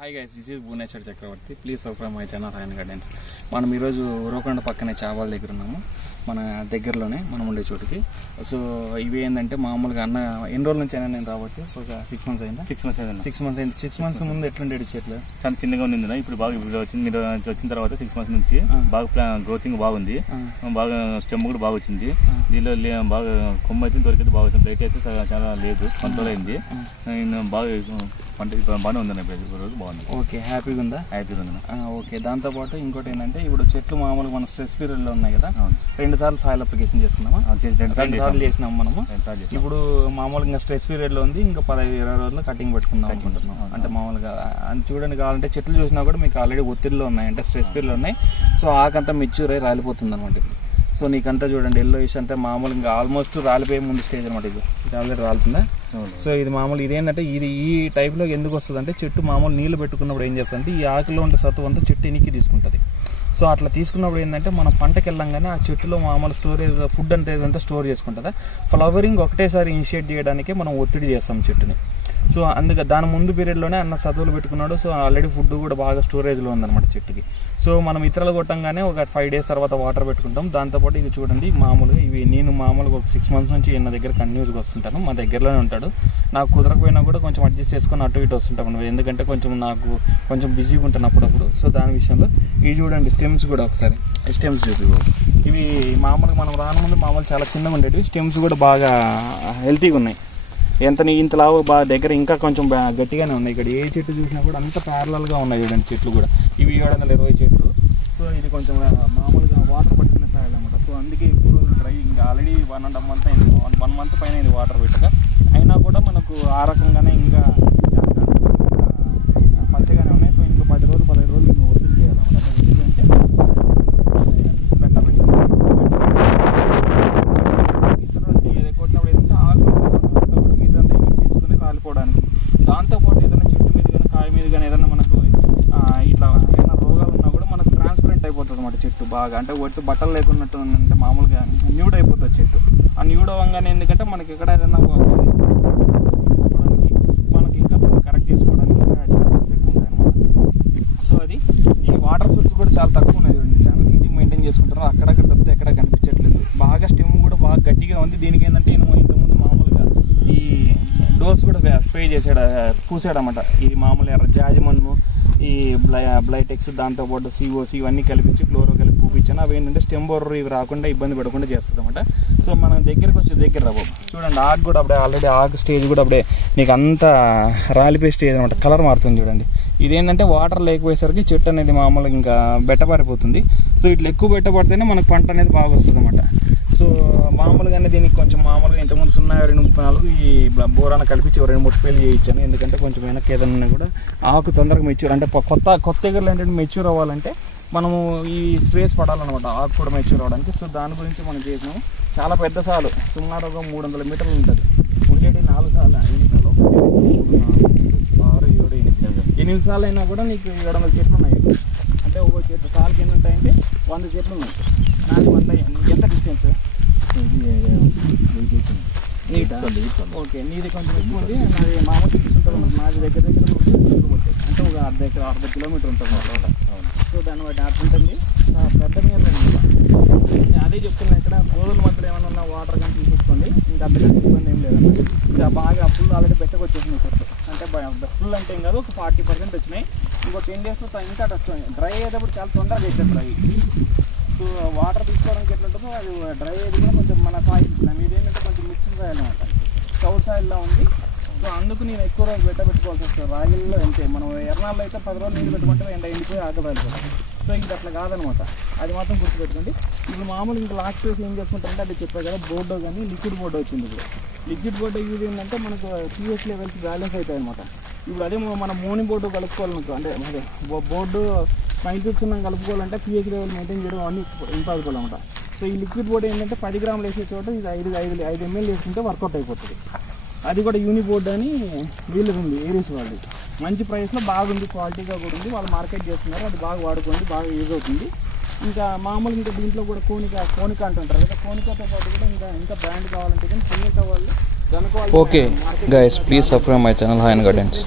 Hi guys, this is Bhuvaneshwar Chakravarthi. Please subscribe my channel hi gardens. మనం ఈరోజు ఉరవకొండ పక్కనే చావాల దగ్గర ఉన్నాము, మన దగ్గరలోనే మనం ఉండే చోటుకి. సో ఇవి ఏంటంటే మామూలుగా అన్న ఎన్ని రోజుల నుంచి అయినా నేను రాబట్టి ఒక 6 months అయిందా? 6 months అయింది. 6 months అయింది. 6 months ముందు ఎట్లుండేది చెట్లు? చాలా చిన్నగా ఉంది. ఇప్పుడు బాగా వచ్చింది. మీరు వచ్చిన తర్వాత 6 months నుంచి బాగా గ్రోతింగ్ బాగుంది, బాగా స్టెమ్ కూడా బాగా వచ్చింది. దీనిలో బాగా కొమ్మ అయితే దొరికితే బాగా వచ్చింది. లైట్ అయితే చాలా లేదు, కంట్రోల్ అయింది. బాగా పంట బాగానే ఉందన్న, రోజు బాగుంది. ఓకే, హ్యాపీగా ఉందా? హ్యాపీగా ఉంది. ఓకే, దాంతోపాటు ఇంకోటి ఏంటంటే ఇప్పుడు చెట్లు మామూలుగా మన స్ట్రెస్ పీరియడ్లో ఉన్నాయి కదా, 2 సార్లు సాయిల్ అప్లికేషన్ చేస్తున్నామా? 2 సార్లు చేసినాము మనము. ఇప్పుడు మామూలుగా స్ట్రెస్ పీరియడ్లో ఉంది, ఇంకా 15-20 రోజుల్లో కటింగ్ పెట్టుకుందాం అనుకుంటున్నాం. అంటే మామూలుగా చూడండి, కావాలంటే చెట్లు చూసినా కూడా మీకు ఆల్రెడీ ఒత్తిడిలో ఉన్నాయి, అంటే స్ట్రెస్ పీరియడ్లో ఉన్నాయి. సో ఆకంతా మెచ్యూర్ అయ్యి రాలిపోతుంది అనమాట. ఇప్పుడు సో నీకంతా చూడండి ఎల్లో ఇష్ అంటే మామూలుగా ఆల్మోస్ట్ రాలిపోయే ముందు స్టేజ్ అనమాట. ఇది ఆల్రెడీ రాలుతుందా? సో ఇది మామూలు ఇదేంటంటే ఇది ఈ టైప్లో ఎందుకు వస్తుంది అంటే, చెట్టు మామూలు నీళ్ళు పెట్టుకున్నప్పుడు ఏం చేస్తుందంటే ఈ ఆకులో ఉండే సత్తువ అంతా చెట్టు ఎనికి తీసుకుంటుంది. సో అట్లా తీసుకున్నప్పుడు ఏంటంటే మనం పంటకి వెళ్ళంగానే ఆ చెట్టులో మామూలు స్టోరేజ్ ఫుడ్ అంటే ఇదంతా స్టోర్ చేసుకుంటుందా. ఫ్లవరింగ్ ఒకటేసారి ఇనిషియేట్ చేయడానికే మనం ఒత్తిడి చేస్తాం చెట్టుని. సో అందుకే దాని ముందు పీరియడ్లోనే అన్న సతువులు పెట్టుకున్నాడు. సో ఆల్రెడీ ఫుడ్ కూడా బాగా స్టోరేజ్లో ఉందన్నమాట చెట్టుకి. సో మనం ఇతరులు కొట్టంగానే ఒక 5 days తర్వాత వాటర్ పెట్టుకుంటాం. దాంతోపాటు ఇది చూడండి, మామూలుగా ఇవి నేను మామూలుగా ఒక 6 months నుంచి నా దగ్గర కంటిన్యూస్గా వస్తుంటాను. మా దగ్గరలోనే ఉంటాడు. నాకు కుదరకపోయినా కూడా కొంచెం అడ్జస్ట్ చేసుకొని అటు ఇటు వస్తుంటాను, ఎందుకంటే కొంచెం నాకు కొంచెం బిజీగా ఉంటాను అప్పుడప్పుడు. సో దాని విషయంలో ఇవి చూడండి, స్టెమ్స్ కూడా ఒకసారి స్టెమ్స్ చూపి. ఇవి మామూలుగా మనం రానుముందు మామూలు చాలా చిన్నగా ఉండేవి, స్టెమ్స్ కూడా బాగా హెల్తీగా ఉన్నాయి. ఇంతలా బాగా దగ్గర ఇంకా కొంచెం గట్టిగానే ఉన్నాయి. ఇక్కడ ఏ చెట్టు చూసినా కూడా అంత ప్యారలల్గా ఉన్నాయి చూడండి చెట్లు కూడా. ఇవి 720 చెట్లు. సో ఇది కొంచెం మామూలుగా వాటర్ పట్టుకునే సాయిల్ అనమాట. సో అందుకే ఇప్పుడు డ్రై, ఇంకా ఆల్రెడీ 1.5 month అయింది, 1 month పైన ఇది వాటర్ పెట్టగా. అయినా కూడా మనకు ఆ రకంగానే ఇంకా పచ్చగానే ఉన్నాయి. సో ఇంకా 15 రోజులు ఇంకా ఒత్తిడి చేయాలన్నమాట. ఎందుకంటే పెట్ట కొట్టినప్పుడు ఏంటంటే ఆకులు కూడా మీదంతా తీసుకొని రాలిపోవడానికి. దాంతోపాటు ఏదైనా చెట్టు మీద కానీ కాయ మీద కానీ ఏదైనా మనకు ఇట్లా ఏదైనా రోగాలు ఉన్నా కూడా మనకు ట్రాన్స్పరెంట్ అయిపోతుంది అన్నమాట చెట్టు బాగా. అంటే ఒట్టు బట్టలు లేకున్నట్టు అంటే మామూలుగా న్యూడ్ అయిపోతుంది చెట్టు. ఆ న్యూడ్ అవ్వగానే ఎందుకంటే మనకి ఎక్కడ ఏదైనా తీసుకోవడానికి మనకి ఇంకా కరెక్ట్ చేసుకోవడానికి ఛాన్సెస్ ఎక్కువ ఉంటాయి అన్నమాట. సో అది ఈ వాటర్ సోర్స్ కూడా చాలా తక్కువ ఉన్నాయి చూడండి, చాలా నీట్గా మెయింటైన్ చేసుకుంటారు. అక్కడక్కడ తప్పితే ఎక్కడ కనిపించట్లేదు. బాగా స్టెమ్ కూడా బాగా గట్టిగా ఉంది. దీనికి ఏంటంటే నేను ఇంతకుముందు మామూలుగా ఈ డోస్ కూడా స్ప్రే చేసాడు, పూసాడనమాట. ఈ మామూలు జాజిమన్ను, ఈ బ్లైటెక్స్, దాంతోపాటు COC ఇవన్నీ కలిపించి క్లోరో కలిపి పూపించాను. అవి ఏంటంటే స్టెమ్ బోర్డర్ ఇవి రాకుండా ఇబ్బంది పడకుండా చేస్తుంది అనమాట. సో మనం దగ్గరకు వచ్చే దగ్గర రావు చూడండి, ఆకు కూడా అప్పుడే ఆల్రెడీ ఆకు స్టేజ్ కూడా అప్పుడే నీకు అంతా రాలిపోయే స్టేజ్ అనమాట. కలర్ మారుతుంది చూడండి. ఇదేంటంటే వాటర్ లేకపోయేసరికి చెట్టు అనేది మామూలుగా ఇంకా బెట్టపారిపోతుంది. సో ఇట్లా ఎక్కువ బెట్టపడితేనే మనకు పంట అనేది బాగా వస్తుంది అనమాట. సో మామూలుగానే దీనికి కొంచెం మామూలుగా ఇంతకుముందు 0.234 ఈ బోరాన కలిపించి 2-3 స్ప్రేలు చేయించాను. ఎందుకంటే కొంచెం వెనక్కి ఏదన్నా కూడా ఆకు తొందరగా మెచ్యూర్, అంటే కొత్త ఎగర్లు ఏంటంటే మెచ్యూర్ అవ్వాలంటే మనము ఈ స్ప్రేస్ పడాలన్నమాట, ఆకు కూడా మెచ్యూర్ అవ్వడానికి. సో దాని గురించి మనం చేసినాము. చాలా పెద్ద సాలు, సుమారు ఒక 300 మీటర్లు ఉంటుంది. ఉండేటి 4 సార్లు, 5 సార్లు, 1, 2, 3, 4, 5, 6, 7, 8 సార్లు అయినా కూడా నీకు 700 చెట్లు ఉన్నాయి. అంటే ఒక్కో చెట్టు సార్కి ఎన్ని ఉంటాయంటే 100 చెట్లు ఉన్నాయి. నాది 100. ఎంత డిస్టెన్స్? ఓకే, నీది కొంచెం ఎక్కువ ఉంది, నాది మామూలు తీసుకుంటారు. నాది దగ్గర 100 చెట్లు పట్టాయి, అంటే ఒక అర్ధ కిలోమీటర్ ఉంటుంది అన్నమాట. సో దాన్ని బట్టి అట్లా ఉంటుంది. పెద్ద మీద అదే చెప్తున్నా, ఇక్కడ గోధుల మధ్యలో ఏమైనా ఉన్న వాటర్ కానీ తీసుకోండి, ఇంకా అంతకంటే ఇబ్బంది ఏం లేదన్నమాట. ఇంకా బాగా ఫుల్ ఆల్రెడీ పెట్టకు వచ్చేసినాయి చెట్లు. అంటే ఫుల్ అంటే ఏం కాదు, ఒక 40% వచ్చినాయి. ఇంకో 10 days ఇంకా డ్రై అయ్యేటప్పుడు చాలా తొందరగా అవుతుంది డ్రై. సో వాటర్ తీసుకోవడానికి ఎట్లా ఉంటుందో అది డ్రై అయ్యేది కూడా కొంచెం మన సాయిల్ ఇచ్చినాం. ఇదేంటంటే కొంచెం మిక్సింగ్ సాయిల్ అనమాట, సౌత్ సాయిల్లో ఉంది. సో అందుకు నేను ఎక్కువ రోజులు పెట్టుకోవాల్సి వస్తుంది. రాగిల్లో అంతే, మనం ఎర్నాల్లో అయితే 10 రోజులు నీళ్ళు పెట్టుకుంటే ఎండిపోయి ఆగబడిపోతుంది. సో ఇంకా అట్లా కాదనమాట, అది మాత్రం గుర్తుపెట్టుకోండి. ఇప్పుడు మామూలుగా ఇంకా లాస్ట్ స్టేజ్ ఏం చేసుకుంటారంటే అది చెప్పారు కదా, బోర్డో కానీ లిక్విడ్ బోర్డో వచ్చింది. ఇప్పుడు లిక్విడ్ బోర్డో యూజ్ ఏంటంటే మనకు pH లెవెల్స్ బ్యాలెన్స్ అవుతాయి అనమాట. ఇప్పుడు అదే మనం మోని బోర్డు కలుపుకోవాలనుకో, అంటే అదే బోర్డు మైక్రోచున్నాం కలుపుకోవాలంటే pH లెవెల్ మెయింటైన్ చేయడం అన్నీ ఇంపాసిబుల్ అనమాట. సో ఈ లిక్విడ్ బోర్డు ఏంటంటే 10 grams వేసే చోట ఇది 5 ml వేసుకుంటే వర్కౌట్ అయిపోతుంది. అది కూడా యూని బోర్డు అని వీళ్ళది ఉంది, ఏరియస్ వాళ్ళది. మంచి ప్రైస్లో బాగుంది, క్వాలిటీగా కూడా ఉంది. వాళ్ళు మార్కెట్ చేస్తున్నారు, అది బాగా వాడుకోండి, బాగా యూజ్ అవుతుంది. ఇంకా మామూలు ఇంకా దీంట్లో కూడా కోనిక అంటుంటారు కదా, కోనికతో పాటు కూడా ఇంకా బ్రాండ్ కావాలంటే కానీ సింగిల్ వాళ్ళు okay guys, please subscribe my channel hi gardens.